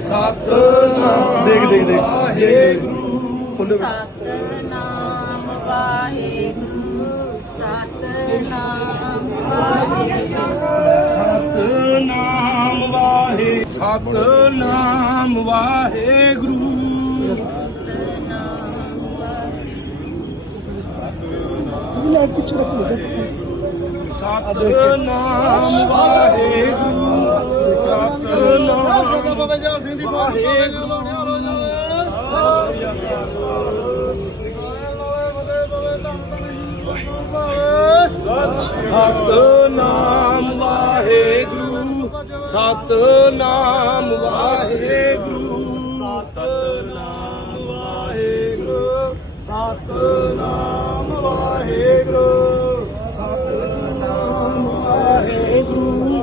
ਸਤਨਾਮ ਦੇਖ ਦੇਖ ਦੇਖ। ਵਾਹਿਗੁਰੂ। ਖੋਲੋ ਸਤਨਾਮ ਵਾਹਿਗੁਰੂ। ਸਤਨਾਮ ਵਾਹਿਗੁਰੂ ਸਤਨਾਮ ਵਾਹਿ ਸਤਨਾਮ ਵਾਹਿਗੁਰੂ। ਰੱਖ ਲਓ ਸਤਨਾਮ ਵਾਹਿਗੁਰੂ ਸਤਨਾਮ ਬਾਬਾ ਜੀ ਸਿੰਘ ਦੀ ਫੋਟੋ ਸਤਨਾਮ ਵਾਹਿਗੁਰੂ ਸਤਨਾਮ ਵਾਹਿਗੁਰੂ। ਸਤਨਾਮ ਵਾਹਿਗੁਰੂ ਸਤਨਾਮ ਵਾਹਿਗੁਰੂ। ਸਤਨਾਮ ਵਾਹਿਗੁਰੂ।